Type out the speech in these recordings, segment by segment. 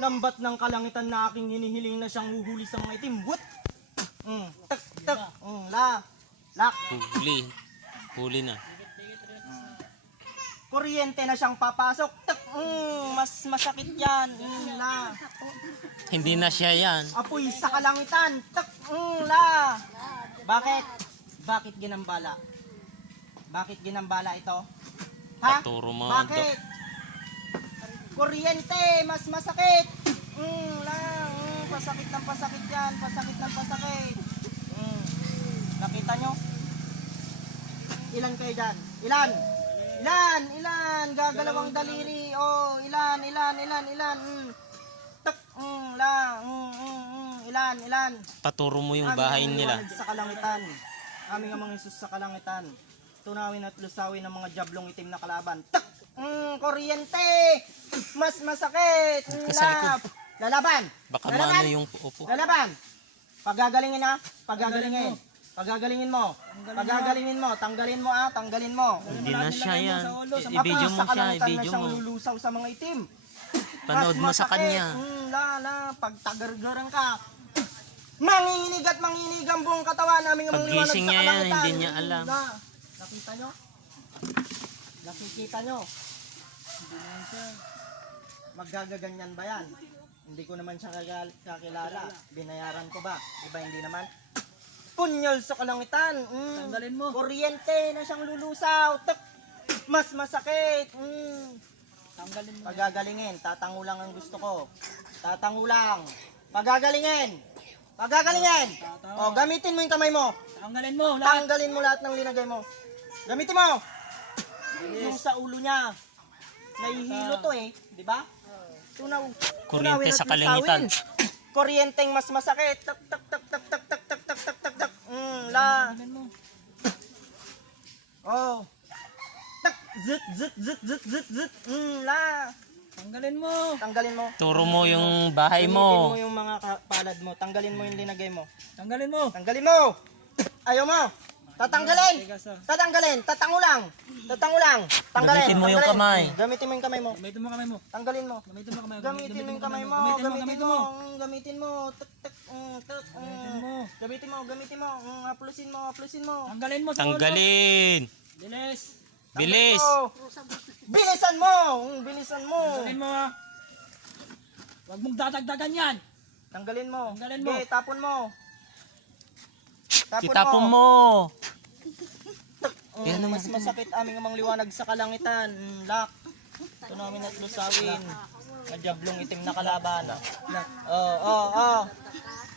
Lambat ng kalangitan na aking hinihiling na siyang huhuli sa mga itim. But! Tak, tak, la, lak. Huli na. Kuryente na siyang papasok. Tak, mas masakit yan. La. Hindi na siya yan. Apoy sa kalangitan. Tak, la. Bakit? Bakit ginambala? Bakit ginambala ito? Ha? Paturo mo. Bakit? Kuryente, mas masakit. Pasakit ng pasakit yan. Pasakit ng pasakit. Nakita nyo? Ilan kayo dyan? Ilan? Ilan? Gagalawang daliri. Oh, ilan? Tak, ilan? Paturo mo yung bahay nila. Sa kalangitan. Aming amang Isus sa kalangitan. Tunawin at lusawin ng mga jablong itim na kalaban. Tak! Kuryente! Mas masakit! Lalaban! Baka maano yung upo. Lalaban! Pagagalingin ha? Pagagalingin mo. Tanggalin mo. Hindi na siya yan. Apoy I-video mo sa siya. kalangitan na I-video siyang mo. lulusaw sa mga itim. Panood mo sa kanya. Pag tagargaran ka, manginginig at manginginig ang buong katawan namin ang liwanag Paggising sa niya yan, kalangitan. hindi niya alam. Nakita nyo? Nakikita nyo? Magagaganyan ba yan? Hindi ko naman siya kakilala. Binayaran ko ba? Diba hindi naman? Punyol sa kalangitan. Tanggalin mo. Kuryente na siyang lulusaw. Tak! Mas masakit. Tanggalin mo. Pagagalingin. Tatangulang ang gusto ko. Tatangulang. Pagagalingin. O, gamitin mo yung kamay mo. Tanggalin mo lahat. Tanggalin mo lahat ng linagay mo. Gamitin mo. Yung sa ulo niya. Nahihilo to eh. Di ba? Kuryente sa kalangitan. Kuryenteng mas masakit. Tak. La. Tanggalin mo. Oh. Tak. Zit. La. Tanggalin mo. Tanggalin mo. Turo mo yung bahay Gamitin mo. mo yung mga palad mo. Tanggalin mo yung linagay mo. Tanggalin mo. Tanggalin mo. Ayaw mo. Tatanggalin. Tatangulang. Tanggalin. Gamitin mo yung kamay. Gamitin mo yung kamay mo. Gamitin mo kamay mo. Tanggalin mo. Gamitin mo kamay mo. Gamitin mo yung kamay mo. Gamitin mo. Gamitin mo. Tak. Gamitin mo. Haplusin mo. Tanggalin mo sa ulo. Tanggalin. Bilis. Bilis. Bilisan mo. Tanggalin mo ha. Huwag mong dadagdagan yan. Tanggalin mo. Tanggalin mo. Okay, tapon mo. Itapon mo. Mas masakit aming amang liwanag sa kalangitan. Lak. Ito namin at lusawin. Madyablong itim na kalaban. Oh.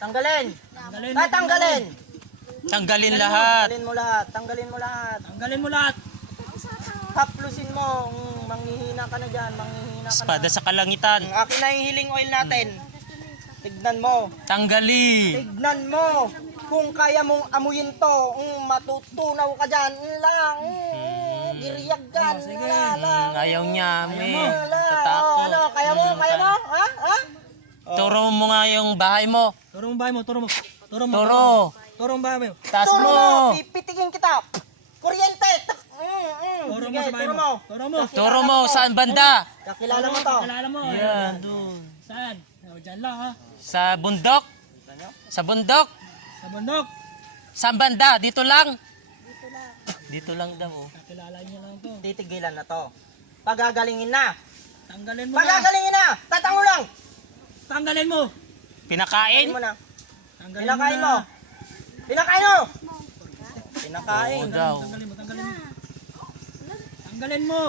Tanggalin. Tanggalin. Tanggalin lahat. Tanggalin mo lahat. Tanggalin mo lahat. Haplusin mo. Manghihina ka na dyan. Espada sa kalangitan. Akin na yung healing oil natin. Tignan mo. Tanggalin. Tignan mo. Kung kaya mong amuyin to, matutunaw ka dyan. Giriyag dyan. Sige. Ayaw niya. May mo. tatakot. Kaya mo? Ha? Turo mo nga yung bahay mo. Turo mo bahay mo. Turo mo. Turo mo bahay mo. Taas Turo mo. Pipitigin kita. Kuryente. Turo mo Sige, sa bahay turo mo. mo. Turo mo. Turo mo saan banda. Kakilala mo to. Kilala mo. Yan, doon. Saan? Diyan lang ha. Sa bundok. Sa bundok. Sa bundok. Saan banda? Dito lang. Dito lang daw. Oh. Kakilala niyo lang to. Titigilan na to. Pagagalingin na. Tanggalin mo na. Pagagalingin na. Tatangulang. Tanggalin mo. Pinakain? Mo na. Tanggalin Pinakain na. mo. Pinakain. Oo daw. Tanggalin mo. Tanggalin mo.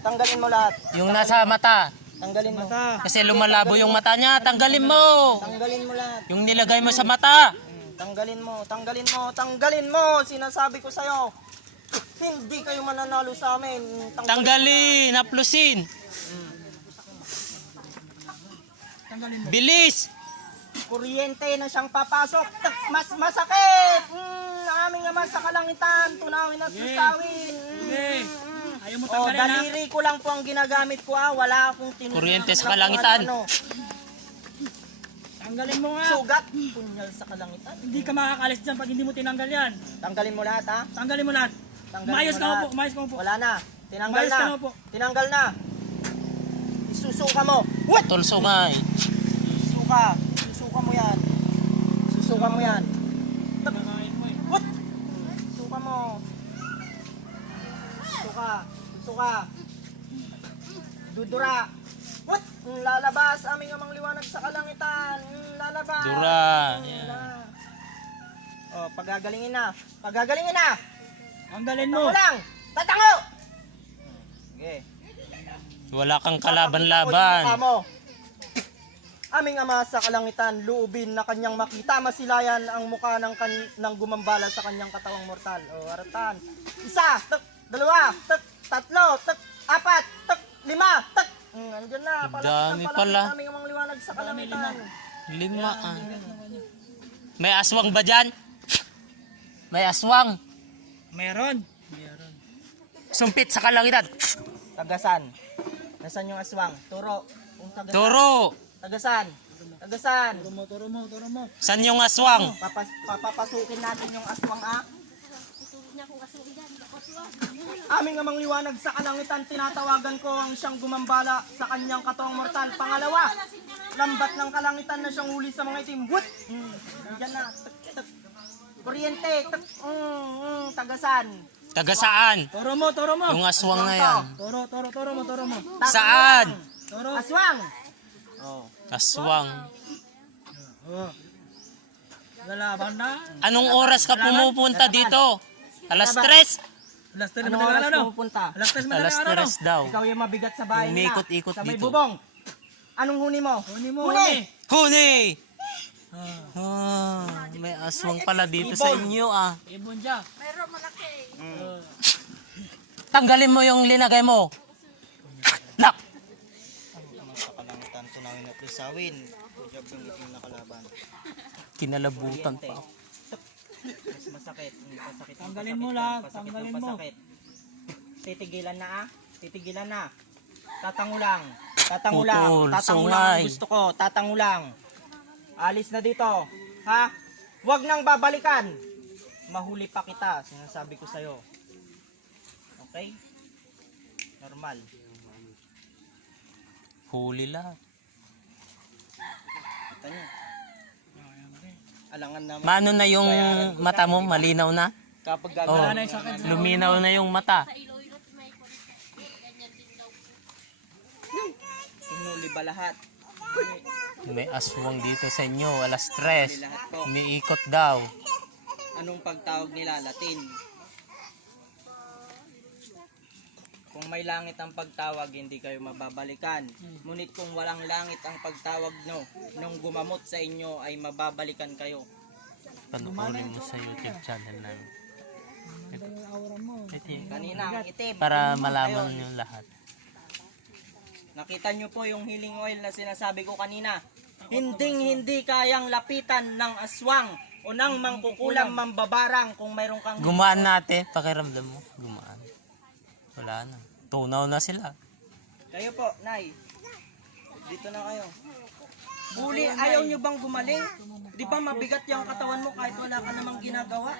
Tanggalin mo lahat. Yung nasa mata. Tanggalin mo. Mata. Kasi lumalabo yung mata niya. Tanggalin mo. Tanggalin mo lahat. Yung nilagay mo sa mata. Tanggalin mo. Sinasabi ko sa'yo. Hindi kayo mananalo sa amin. Tanggalin. Haplusin. Tanggalin mo. Bilis. Kuryente na siyang papasok. Tak, mas masakit. Aming ama sa kalangitan. Tunawin at lusawin. Sige. Ayaw mo Oh, tanggalin ha. daliri ko lang po ang ginagamit ko Wala akong tinutulong. Kuryente sa kalangitan. Tanggalin mo nga. Sugat. Punyal sa kalangitan. Hindi ka makakalis dyan pag hindi mo tinanggal yan. Tanggalin mo lahat ha. Tanggalin mo lahat. Tanggalin Umayos mo ka mo lahat. po. Umayos ka mo po. Wala na. Tinanggal Umayos ka na po. Tinanggal na. Isusuka mo. What? Tulso nga eh. Susuka. Susuka mo yan. Susuka mo yan. Nakain mo eh. What? Suka mo. Suka. Suka. Dudura. What? Lalabas aming amang liwanag sa kalangitan. Lalabas. Dura. Oh, pagagalingin na. Pagagalingin na. Tanggalin Tatango mo. lang. Tatango. Okay. Wala kang Mukha kalaban-laban. mo. Aming ama sa kalangitan, luubin na kanyang makita, masilayan ang mukha ng gumambala sa kanyang katawang mortal. O, haratan. Isa, tuk, dalawa, tuk, tatlo, tuk, apat, tuk, lima, tuk. Andyan na, Dami pala. Aming amang liwanag sa kalangitan. 5. May aswang ba dyan? May aswang. Meron. Sumpit sa kalangitan. Tagasan. Nasaan yung aswang? Turo. Kung tagasan. Turo. Tagasan. Tagasan. Turo mo. San yung aswang? Papapasukin natin yung aswang Aming amang liwanag sa kalangitan, tinatawagan ko ang siyang gumambala sa kanyang katawang mortal. Pangalawa, lambat ng kalangitan na siyang huli sa mga itim. What? Diyan na. Tuk. Kuryente. Tuk. Tagasan. Taga saan? Turo mo. Yung aswang na yan. Turo mo. Tatango Saan? lang. Turo. Aswang. Oh. Aswang. Oh. Lalaban na. Anong oras ka pumupunta dito? Alas 3? Alas 3 Anong madaling oras araw. pupunta? Alas 3 Alas madaling araw. 3 daw. Ikaw yung mabigat sa bahay nila. Umikot-ikot sa may dito. bubong. Anong huni mo? Huni mo. Huni! Ah. May aswang pala dito sa inyo ah. Ibon siya. Tanggalin mo yung linagay mo. Lock! Sa kalangitan, tunawin at lisawin. Kujab yung itim na kalaban. Kinalabutan pa. Mas masakit. Masakit. Tanggalin mo lahat, Pasakit tanggalin ng mo. pasakit. Titigilan na Titigilan na. Tatango lang. Tatango lang. Putol, Tatango lang ang sungay. gusto ko. Tatango lang. Alis na dito. Ha? Huwag nang babalikan. Mahuli pa kita. Sinasabi ko sa'yo. Okay? Normal. Huli lahat. Kita nyo. Alangan naman. Mano na yung mata mo? Malinaw na? Kapag Oh, gagawin na yung sakit. luminaw na yung mata. Hinuli ba lahat? May aswang dito sa inyo. Alas Hinuli 3. lahat po. Umiikot daw. Anong pagtawag nila? Latin. Kung may langit ang pagtawag, hindi kayo mababalikan. Ngunit kung walang langit ang pagtawag nung gumamot sa inyo, ay mababalikan kayo. Panoorin mo sa YouTube channel namin. Kanina ang itim. Para malaman nyo lahat. Nakita nyo po yung healing oil na sinasabi ko kanina. Hindi kayang lapitan ng aswang o ng mangkukulang mambabarang kung mayroon kang... Gumaan natin. Pakiramdam mo. Gumaan. Wala na. Tunaw na sila. Kayo po, Nay. Dito na kayo. Huli, ayaw nyo bang gumaling? Di ba mabigat yung katawan mo kahit wala ka namang ginagawa?